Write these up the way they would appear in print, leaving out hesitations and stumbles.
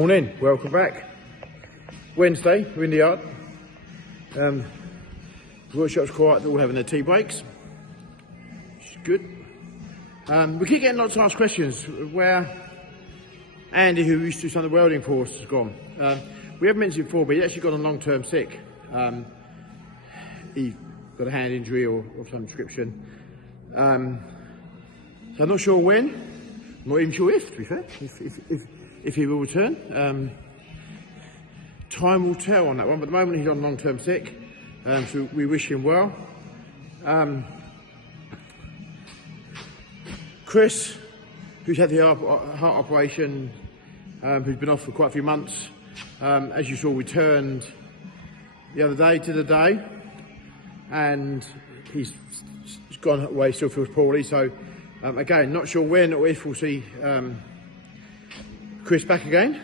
Morning, welcome back. Wednesday, we're in the yard. The workshop's quiet, they're all having their tea breaks, which is good. We keep getting lots of asked questions where Andy, who used to do some of the welding for us, has gone. We haven't mentioned it before, but he's actually got on long-term sick. He got a hand injury or some description. So I'm not sure when, I'm not even sure if, to be fair, if he will return. Time will tell on that one, but at the moment he's on long-term sick, so we wish him well. Chris, who's had the heart operation, who's been off for quite a few months, as you saw, returned the other day to the day, and he's gone away, still feels poorly, so again, not sure when or if we'll see Chris back again.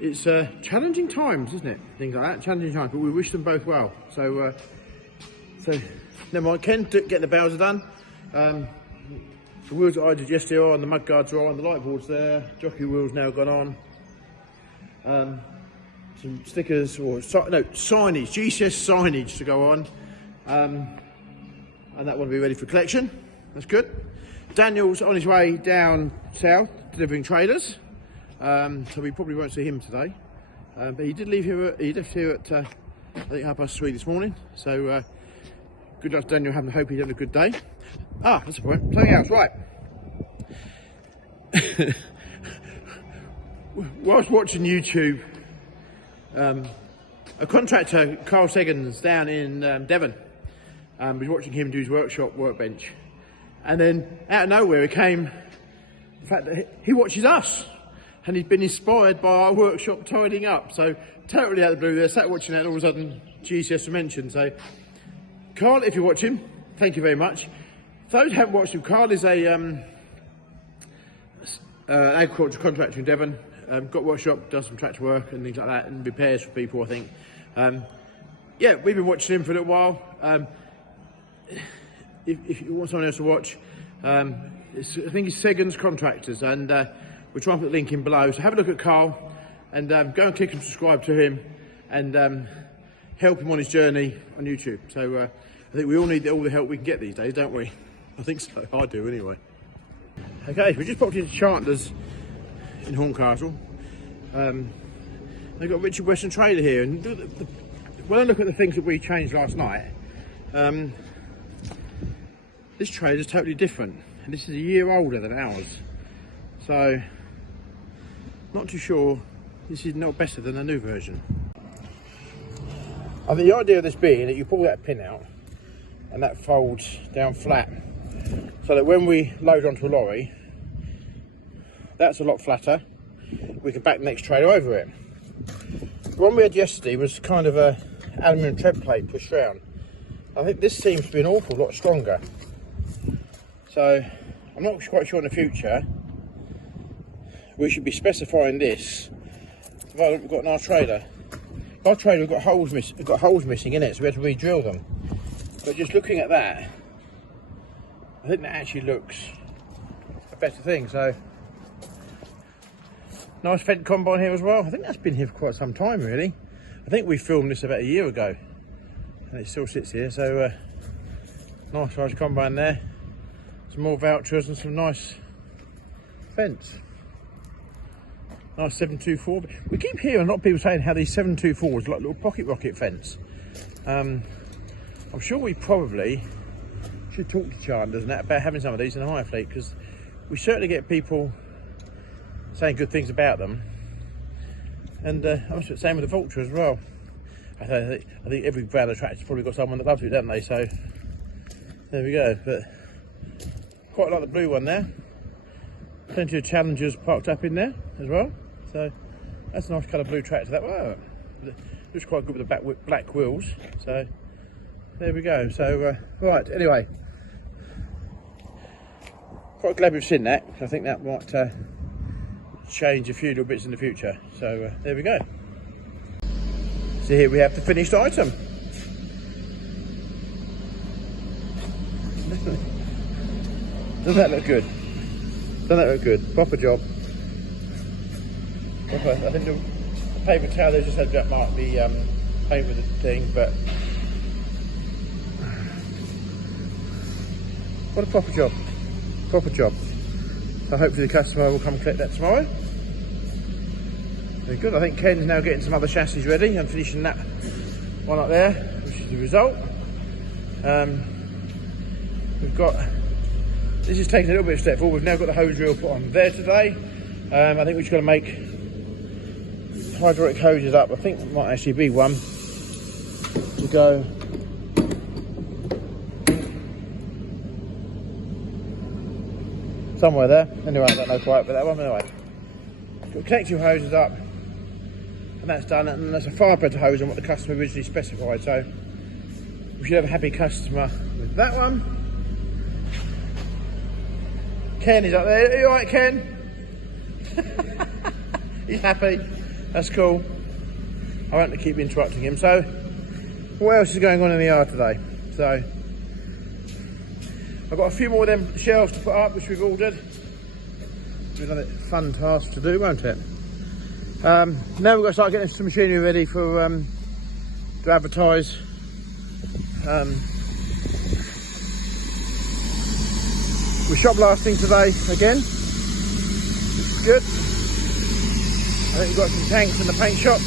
It's challenging times, isn't it? Things like that, challenging times, but we wish them both well. So never mind. Ken getting the bowser done. The wheels that I did yesterday are on, the mud guards are on, the light board's there, jockey wheels now gone on. Some stickers or signage, GCS signage to go on, and that one will be ready for collection. That's good. Daniel's on his way down south delivering trailers, so we probably won't see him today. But he did leave here. He left here at I think 3:30 this morning. So good luck to Daniel. I hope he's having a good day. Ah, that's the point. Something else, right? Whilst watching YouTube, a contractor, Carl Seggons, down in Devon, was watching him do his workbench, and then out of nowhere it came the fact that he watches us, and he's been inspired by our workshop tidying up. So totally out of the blue, there, sat watching that, and all of a sudden GCS mentioned. So Carl, if you watch him, thank you very much. For those who haven't watched him, Carl is a agriculture contractor in Devon. Got workshop, does some tractor work and things like that, and repairs for people, I think. Yeah, we've been watching him for a little while. If you want someone else to watch, I think it's Seggons Contractors, and we'll try and put the link in below. So have a look at Carl, and go and click and subscribe to him, and help him on his journey on YouTube. So I think we all need all the help we can get these days, don't we? I think so, I do anyway. Okay, so we just popped into Chantler's in Horncastle. They've got a Richard Weston trailer here, and when I look at the things that we changed last night, this trailer is totally different, and this is a year older than ours, so not too sure this is no better than the new version. I think the idea of this being that you pull that pin out and that folds down flat, so that when we load onto a lorry, that's a lot flatter. We can back the next trailer over it. The one we had yesterday was kind of a aluminium tread plate pushed round. I think this seems to be an awful lot stronger. So I'm not quite sure in the future we should be specifying this. We've got in our trailer. Our trailer we've got holes missing in it, so we had to re-drill them. But just looking at that, I think that actually looks a better thing. So nice fed combine here as well. I think that's been here for quite some time, really. I think we filmed this about a year ago, and it still sits here. So nice large combine there. Some more vouchers and some nice fence. Nice 724. We keep hearing a lot of people saying how these 724s are like little pocket rocket fence. I'm sure we probably should talk to Chantler's and that about having some of these in the hire fleet, because we certainly get people saying good things about them, and I must be the same with the Vulture as well. I think every brand of tractor's probably got someone that loves it, don't they? So there we go. But quite like the blue one there. Plenty of Challengers parked up in there as well. So that's a nice colour blue tractor. That one looks quite good with the black wheels. So there we go. So right, anyway, quite glad we've seen that. I think that might change a few little bits in the future. So there we go. So here we have the finished item. Doesn't that look good? Doesn't that look good? Proper job. I think the paper towel they just had that might be paint with the thing, but what a proper job. Proper job. So hopefully the customer will come collect that tomorrow. Very good. I think Ken's now getting some other chassis ready and finishing that one up there, which is the result. We've got, this is taking a little bit of step forward. We've now got the hose reel put on there today. I think we're just going to make hydraulic hoses up. I think it might actually be one to go somewhere there. Anyway, I don't know quite, but that one anyway. Got connecting hoses up, and that's done. And there's a fire pressure hose on what the customer originally specified. So we should have a happy customer with that one. Ken is up there. Are you alright, Ken? He's happy. That's cool. I won't keep interrupting him. So, what else is going on in the yard today? So, I've got a few more of them shelves to put up, which we've ordered. It's another fun task to do, won't it? Now we've got to start getting some machinery ready for to advertise. We're shop blasting today again, which is good. I think we've got some tanks in the paint shop.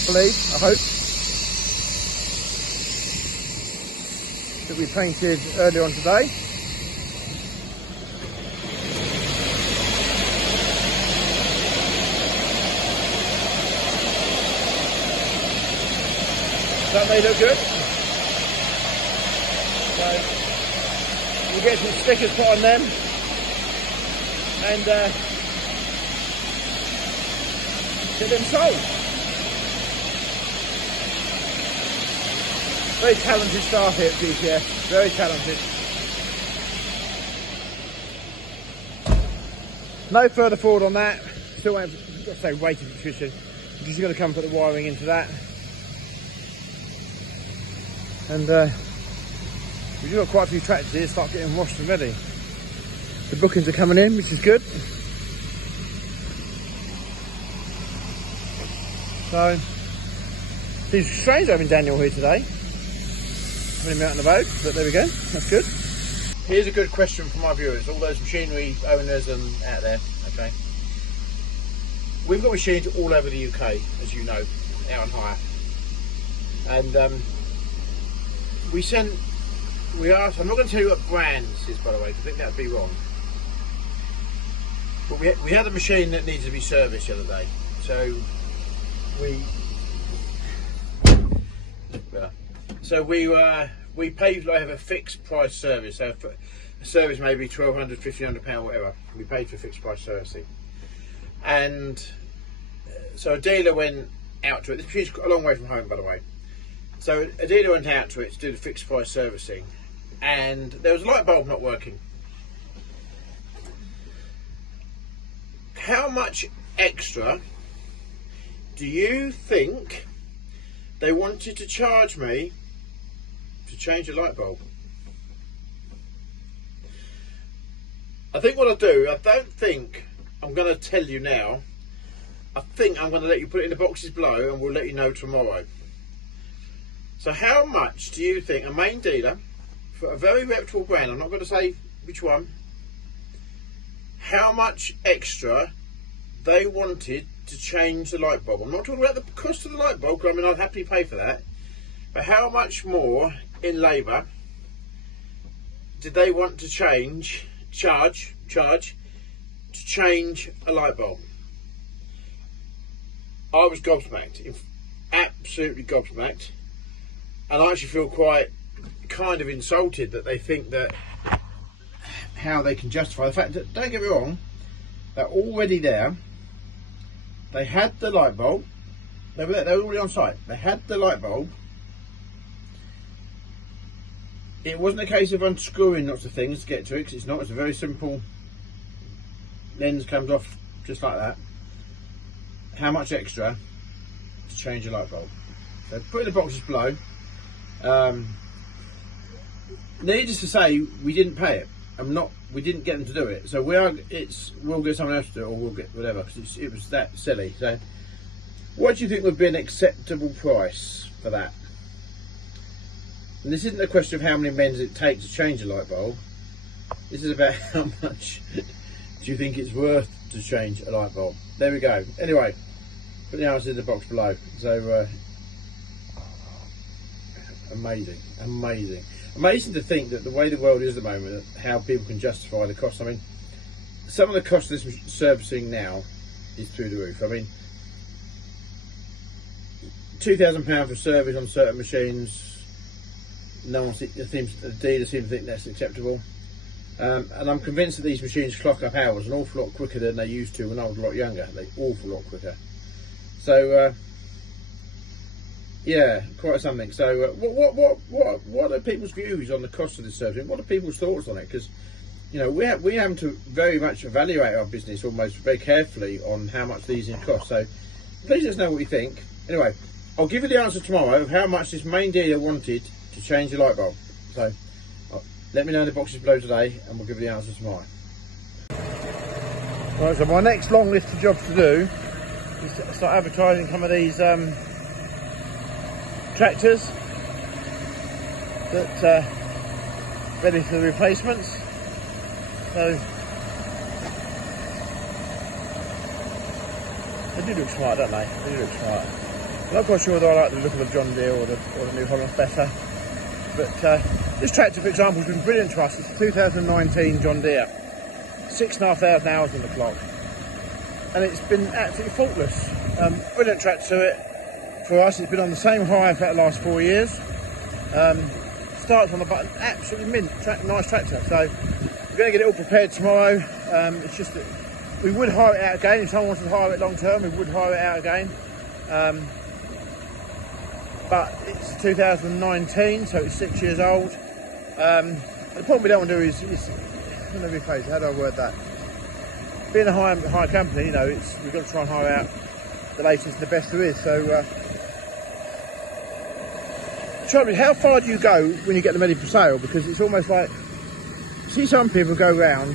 I believe, I hope. That we painted earlier on today. Don't they look good? So we'll get some stickers put on them and get them sold. Very talented staff here at GCS, very talented. No further forward on that. Still waiting, I've got to say waiting for Tristan. She's going to come put the wiring into that. And we've got quite a few tractors here, start getting washed and ready. The bookings are coming in, which is good. So, seems strange having Daniel here today. Having him out on the road, but there we go, that's good. Here's a good question for my viewers, all those machinery owners and out there, okay. We've got machines all over the UK, as you know, out on hire. And we asked, I'm not going to tell you what brand this is, by the way, because I think that would be wrong. But we had a machine that needs to be serviced the other day. So we paid like have a fixed price service. So a service may be £1,200, £1,500, whatever. We paid for fixed price servicing. And so a dealer went out to it. This machine's a long way from home, by the way. So a dealer went out to it to do the fixed price servicing, and there was a light bulb not working. How much extra do you think they wanted to charge me to change a light bulb? I think what I'll do, I don't think I'm going to tell you now. I think I'm going to let you put it in the boxes below and we'll let you know tomorrow. So how much do you think a main dealer for a very reputable brand, I'm not going to say which one, how much extra they wanted to change the light bulb? I'm not talking about the cost of the light bulb, because I mean I'd happily pay for that, but how much more in labour did they want to charge to change a light bulb? I was gobsmacked, absolutely gobsmacked. And I actually feel kind of insulted that they think that how they can justify the fact that, don't get me wrong, they're already there. They had the light bulb. They were there, they were already on site. They had the light bulb. It wasn't a case of unscrewing lots of things to get to it, because it's not. It's a very simple lens, comes off just like that. How much extra to change a light bulb? So put in the boxes below. needless to say, we didn't pay it. We didn't get them to do it. So we'll get someone else to do it, or we'll get whatever, because it was that silly. So what do you think would be an acceptable price for that? And this isn't a question of how many men it takes to change a light bulb. This is about how much do you think it's worth to change a light bulb. There we go. Anyway, put the answer in the box below. So amazing to think that the way the world is at the moment, how people can justify the cost. I mean, some of the cost of this servicing now is through the roof. I mean, £2,000 for service on certain machines, the dealer seems to think that's acceptable. And I'm convinced that these machines clock up hours an awful lot quicker than they used to when I was a lot younger. They're awful lot quicker. So yeah, quite something. So what are people's views on the cost of this service? What are people's thoughts on it? Because we have to very much evaluate our business almost very carefully on how much these cost. So please let us know what you think. Anyway, I'll give you the answer tomorrow of how much this main dealer wanted to change the light bulb. So let me know in the boxes below today, and we'll give you the answer tomorrow. Right, so my next long list of jobs to do is to start advertising some of these tractors that ready for the replacements. So they do look smart, don't they? They do look smart. I'm not quite sure whether I like the look of the John Deere or the New Holland better. But this tractor, for example, has been brilliant to us. It's a 2019 John Deere, 6,500 hours on the clock, and it's been absolutely faultless. Brilliant tractor for us. It's been on the same hire for the last 4 years. Starts on the button, absolutely mint, nice tractor. So we're going to get it all prepared tomorrow. It's just that we would hire it out again. If someone wants to hire it long term, we would hire it out again. But it's 2019, so it's 6 years old. The problem we don't want to do is let me rephrase, how do I word that? Being a hire company, we've got to try and hire out the latest and the best there is. So, trouble is, how far do you go when you get them ready for sale? Because it's almost like, see some people go round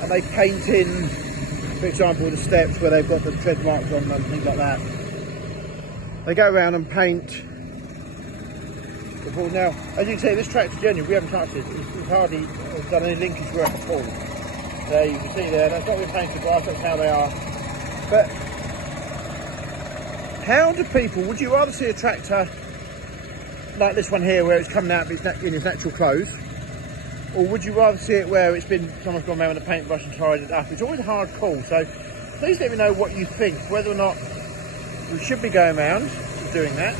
and they paint in, for example, the steps where they've got the tread marks on them and things like that. They go around and paint the board. Now, as you can see, this tractor genuine, we haven't touched it. It's hardly done any linkage work at all. There you can see there, that's not been painted grass, that's how they are. But how do people, would you rather see a tractor like this one here where it's coming out in its natural clothes, or would you rather see it where someone's gone around with a paintbrush and tied it up? It's always a hard call, so please let me know what you think, whether or not we should be going around doing that.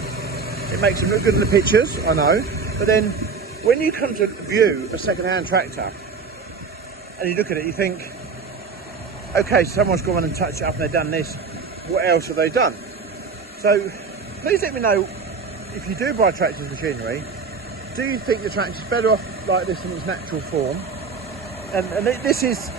It makes them look good in the pictures, I know, but then when you come to view a second-hand tractor and you look at it, you think, okay, someone's gone and touched it up and they've done this, what else have they done? So please let me know, if you do buy tractors machinery, do you think the tractor's better off like this in its natural form? And this is,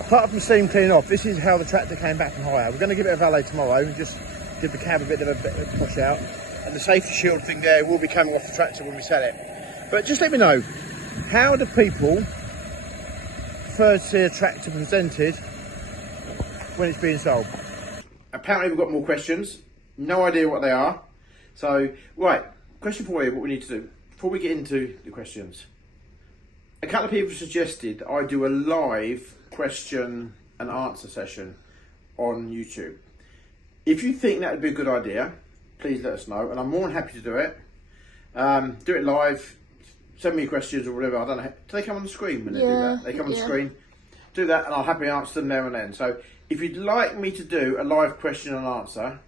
apart from steam cleaning off, this is how the tractor came back from hire. We're going to give it a valet tomorrow and just give the cab a bit of a push out, and the safety shield thing there will be coming off the tractor when we sell it. But just let me know, how do people prefer to see a tractor presented when it's being sold? Apparently we've got more questions, no idea what they are. So, right, question for you, what we need to do before we get into the questions. A couple of people suggested that I do a live question and answer session on YouTube. If you think that would be a good idea, please let us know, and I'm more than happy to do it. Do it live, send me questions or whatever. I don't know. Do they come on the screen when they do that? They come on the screen. Do that, and I'll happily answer them there and then. So if you'd like me to do a live question and answer,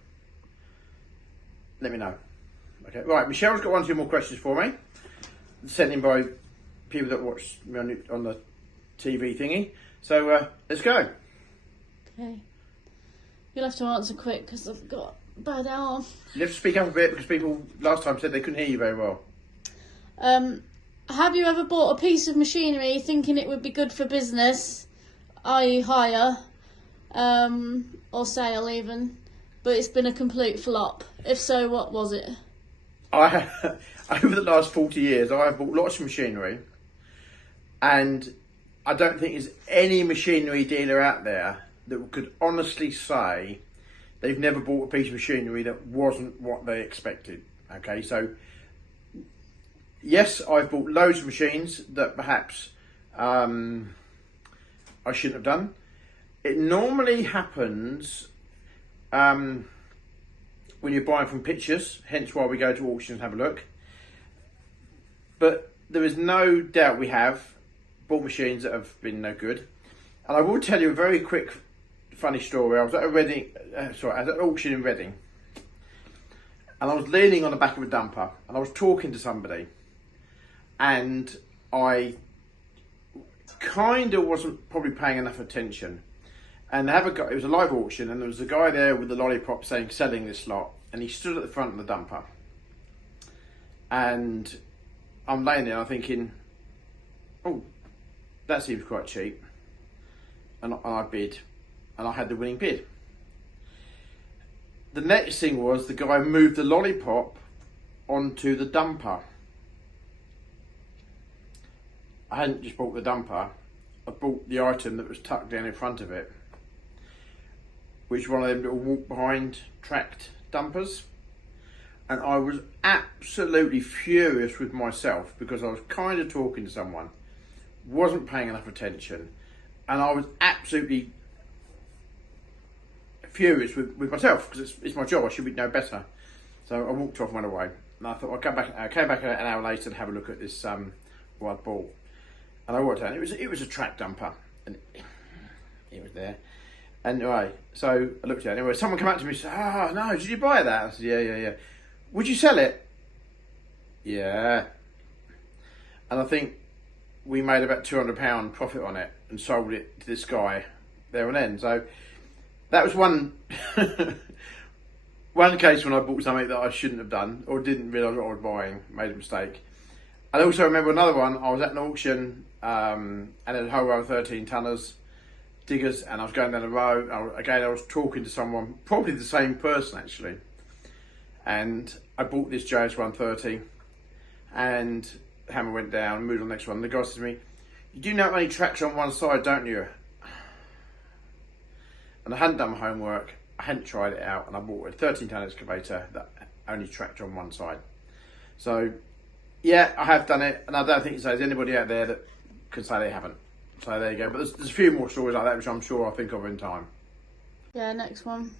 let me know. Okay, right. Michelle's got 1 or 2 more questions for me, sent in by people that watch me on the TV thingy. So let's go. Okay. You'll have to answer quick because I've got a bad arm. You have to speak up a bit because people last time said they couldn't hear you very well. Have you ever bought a piece of machinery thinking it would be good for business, i.e. hire, or sale even, but it's been a complete flop? If so, what was it? Over the last 40 years, I have bought lots of machinery And I don't think there's any machinery dealer out there that could honestly say they've never bought a piece of machinery that wasn't what they expected. Okay, so yes, I've bought loads of machines that perhaps I shouldn't have done. It normally happens when you're buying from pictures, hence why we go to auctions and have a look. But there is no doubt we have bought machines that have been no good. And I will tell you a very quick funny story. I was at a Reading, I was at an auction in Reading, and I was leaning on the back of a dumper and I was talking to somebody, and I kind of wasn't probably paying enough attention. And they have a guy, it was a live auction, and there was a guy there with the lollipop saying selling this lot, and he stood at the front of the dumper, and I'm laying there, I'm thinking, oh, that seems quite cheap, and I bid, and I had the winning bid. The next thing was the guy moved the lollipop onto the dumper. I hadn't just bought the dumper, I bought the item that was tucked down in front of it, which one of them little walk behind tracked dumpers. And I was absolutely furious with myself because I was kind of talking to someone, wasn't paying enough attention, and I was absolutely furious with myself because it's my job, I should know better. So I walked off and went away. And I thought I came back an hour later to have a look at this what I'd bought. And I worked out it was a track dumper, and it was there. Anyway, so I looked at it. Anyway, someone came up to me and said, "Oh no, did you buy that?" I said, "Yeah. Would you sell it?" "Yeah." And I think we made about £200 profit on it and sold it to this guy there and then. So that was one case when I bought something that I shouldn't have done or didn't realise what I was buying, made a mistake. I also remember another one. I was at an auction and there was a whole row of 13 tonners, diggers, and I was going down the road. I was talking to someone, probably the same person actually, and I bought this JS 130, and the hammer went down, moved on the next one. The guy said to me, "You do know it only tracks on one side, don't you?" And I hadn't done my homework, I hadn't tried it out, and I bought a 13-ton excavator that only tracked on one side. So yeah, I have done it, and I don't think there's anybody out there that can say they haven't. So there you go. But there's a few more stories like that which I'm sure I'll think of in time. Yeah, next one.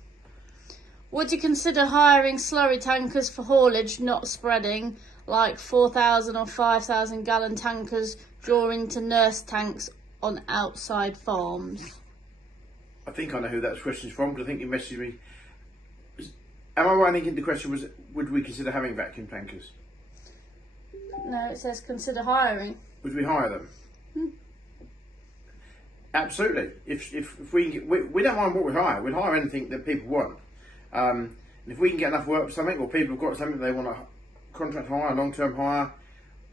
Would you consider hiring slurry tankers for haulage, not spreading, like 4,000 or 5,000 gallon tankers drawing to nurse tanks on outside farms? I think I know who that question's from, because I think you messaged me. Am I right in thinking the question was, would we consider having vacuum tankers? No, it says consider hiring. Would we hire them? Absolutely. If we can get, we don't mind what we hire. We'll hire anything that people want. And if we can get enough work for something, or people have got something they want to contract hire, long-term hire,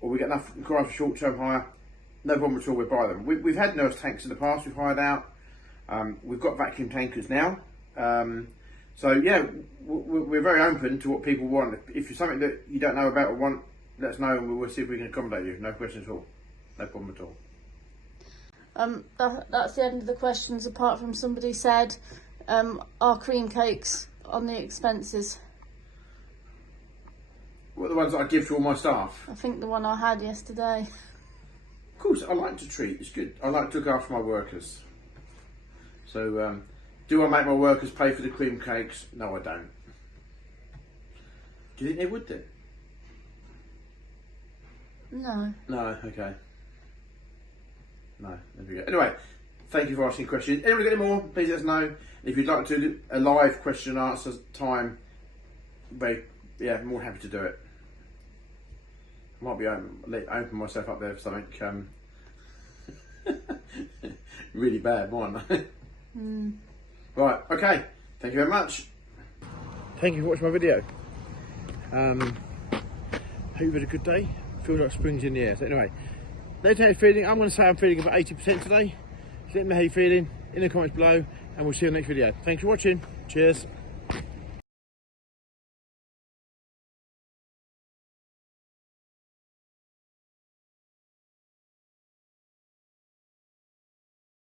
or we get enough required for short-term hire, no problem at all, we'll buy them. We've had nurse tanks in the past we've hired out. We've got vacuum tankers now. So yeah, we're very open to what people want. If it's something that you don't know about or want, let us know and we'll see if we can accommodate you. No question at all. No problem at all. That's the end of the questions, apart from somebody said, are cream cakes on the expenses? What are the ones that I give to all my staff? I think the one I had yesterday. Of course, I like to treat, it's good. I like to look after my workers. So, do I make my workers pay for the cream cakes? No, I don't. Do you think they would do? No. No, okay. No, there we go. Anyway, thank you for asking questions. Anyone got any more, please let us know. If you'd like to do a live question and answer time, more than happy to do it. I might be open myself up there for something really bad, mightn't I? Right, okay. Thank you very much. Thank you for watching my video. Hope you've had a good day. Feels like spring's in the air. So anyway, let me know how you're feeling. I'm going to say I'm feeling about 80% today. So let me know how you're feeling in the comments below, and we'll see you in the next video. Thanks for watching. Cheers.